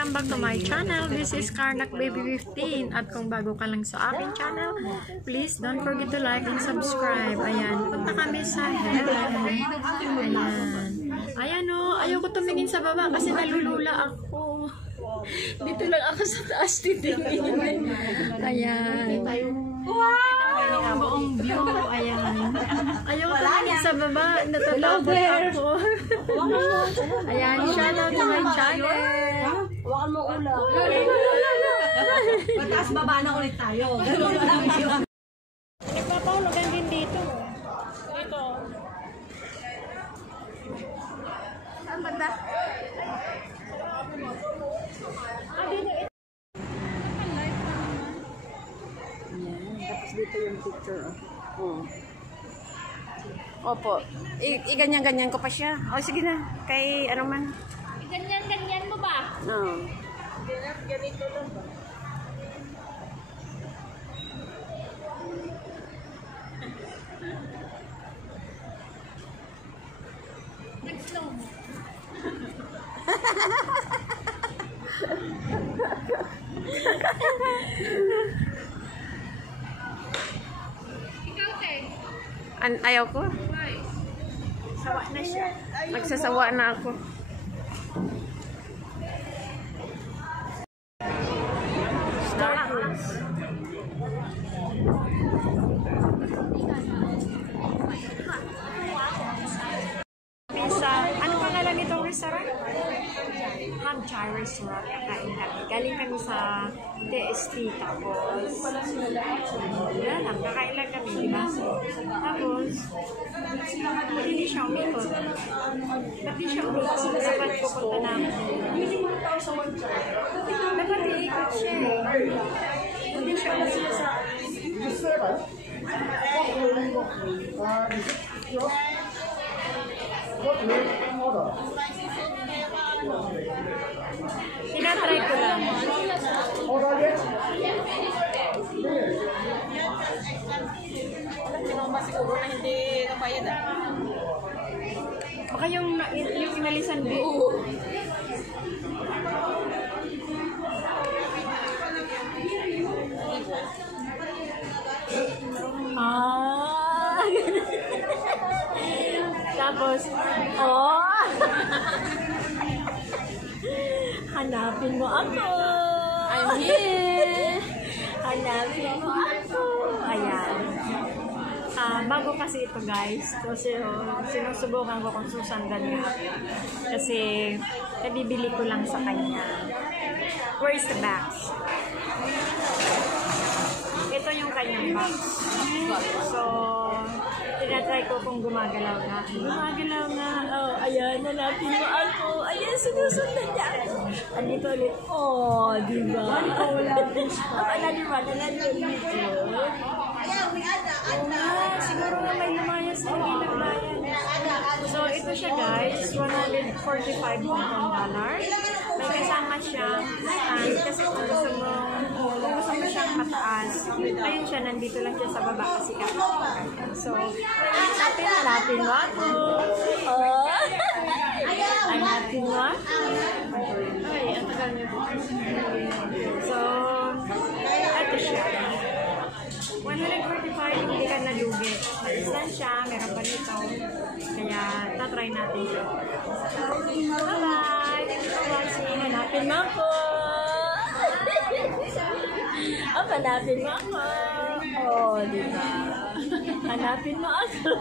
Welcome back to my channel. This is Karnak Baby 15. At kung bago ka lang sa aking channel, please don't forget to like and subscribe. Ayan, punta kami sa heaven. Ayan. Ayan o, ayoko tumingin sa baba kasi nalulula ako. Dito lang ako sa taas titingin. Ayan. Wow! Ang buong view. Ayan. Ayoko tumingin sa baba. Natatakot ako. Ayan, shout out to my channel. Huwakan mo ulo. Mataas baba na ulit tayo. Nagpapahulugan din dito. Dito. Saan banda? Tapos dito yung picture. Oh. Opo. I-ganyan-ganyan ko pa siya. O, sige na. Kay ano man. Ganyan-ganyan mo ba? Oo. Ganito lang ba? Nag-slow mo. Ikaw, te. Ayaw ko. Sawa na siya. Nagsasawa na ako. Starbucks. Sa, ano pangalan nitong restaurant? Hamchai Restaurant. Kakain kami. Galing kami sa TST. Tapos, wala lang. Kakain lang kami, diba? Tapos, hindi siya umikot. Ba't di siya umikot? Dapat pupunta namin. Dapat iikot siya eh. Hindi siya umikot. Tinatry ko lang. Alam ba siguro na hindi kabayad ah? Baka yung inalisan dito. Tapos, oh! Hanapin mo ako! I'm here! Hanapin mo ako! Ayan. Bago kasi ito guys. Kasi sinusubukan ko kung susundan niya ako. Kasi nabibili ko lang sa kanya. Where's the box? Ito yung kanyang box. So, tinatry ko kung gumagalaw na. Gumagalaw na. Oh, ayan, hanapin mo ako. Ayan, sinusundan niya ako. Andito ulit. Oh, diba? Alalim mo dito. Siguro na may lumayas na ginagbayan. So, ito siya guys. $145 Hong Kong. May kasama siyang stand. Kasi kung gusto mo siyang mataas, ayun siya, nandito lang siya sa baba kasi kakakain. So, hanapin mo ako. Oh! Hanapin mo ako. Ay, ang tagal niyo. So, ito siya. 145, hindi ka nalugi. Stand siya, meron pa dito. Kaya, tatry natin siya. Bye-bye! Thank you for watching. Hanapin mo ako! Oh, hanapin mo ako! Oh, diba? Hanapin mo ako!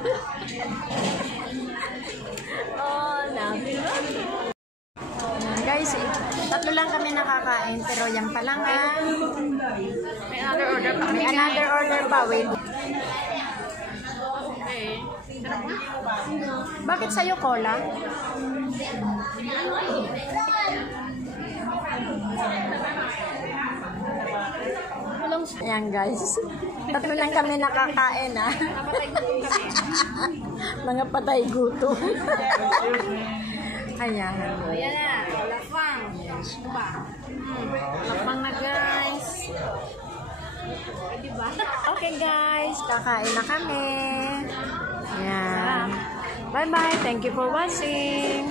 Oh, hanapin mo ako! Guys, tatlo lang kami nakakain, pero yan pa lang ha. May another order pa. May another order pa, wait. Okay. Bakit sa'yo cola? Ayan guys. Tatlo lang kami nakakain ha. Mga patay gutom. Ayan. Ayan na. Lapang. Diba? Lapang na guys. Diba? Okay guys, kakain na kami. Ayan. Bye-bye. Thank you for watching.